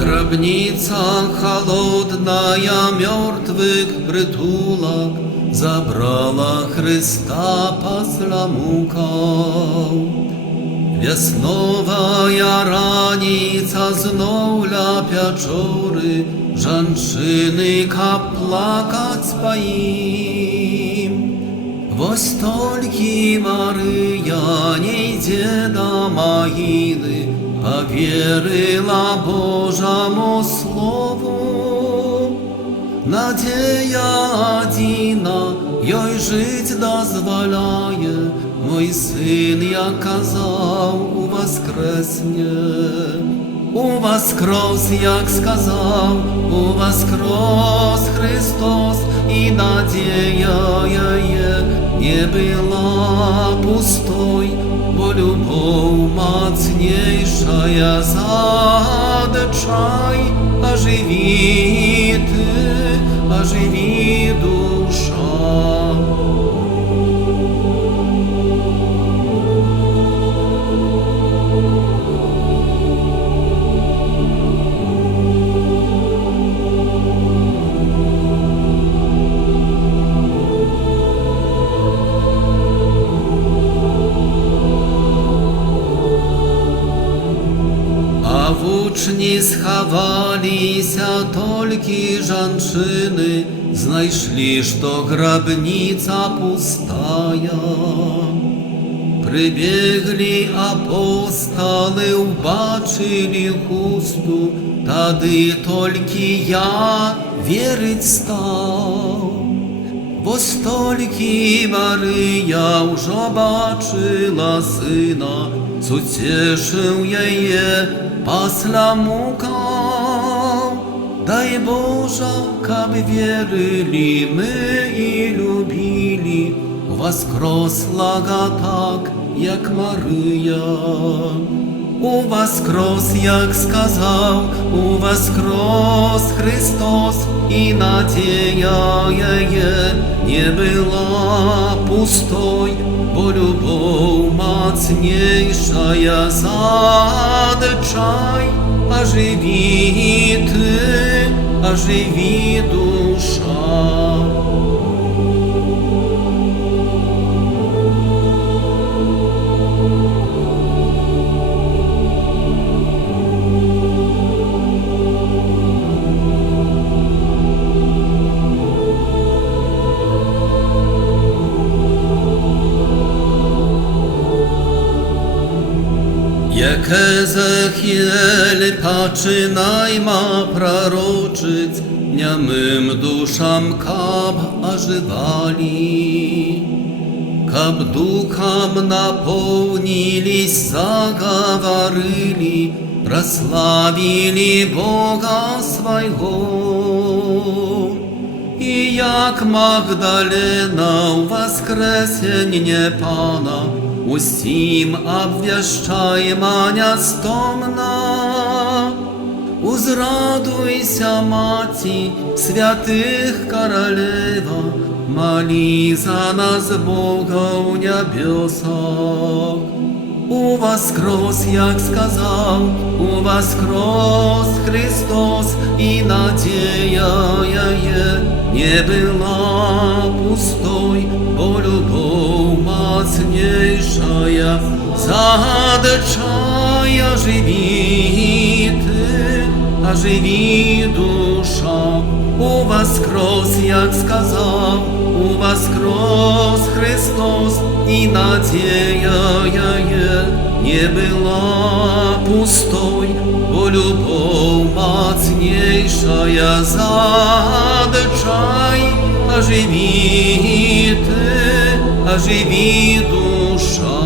Гробница холодная мертвых притулок забрала Христа после муков. Весновая раница зновля пячоры, жанчыны каб плакаць па ім. Вось толькі Марыя не ідзе да магілы, поверила Божому Слову. Надея одина ёй жить дозволяє, мой сын, я казав, воскресне. Воскрес, як сказав, воскрес Христос, и надея є не была пустой, бо любовь мацнейшая задачай. Оживи ты, оживи душа. Учні сховалися, толькі жанчыны знайшлі, што гробница пустая. Прибеглі апостолы, убачылі хусту, тады толькі я верыць стаў. Вось толькі Марыя ўжо бачыла сына, суцешыў яе пасля мукаў. Дай Божа, каб верили мы и любили, воскресла так, як Мария. Воскрес, як сказав, воскрес Христос, и надея є не была пустой, бо любовь мацнейшая задачай. Оживи ты, оживи душа. Як Езехіель починайма пророчить, нямым душам каб оживали, каб духом наполнились, заговорили, прославили Бога своего. И як Магдалена у воскресенье Пана усім обвящай маня стомна. Узрадуйся, Маті, святых королева, моли за нас Бога у небесах. Воскрес, як сказав, воскрес Христос, и надея є не была пустой, бо любовь мацнейшая задачай. Оживи ты, оживи душа. Воскрес, як сказав, воскрес Христос, и надея є не была пустой, бо любовь мацнейшая задачай. Оживи ты, оживи душа.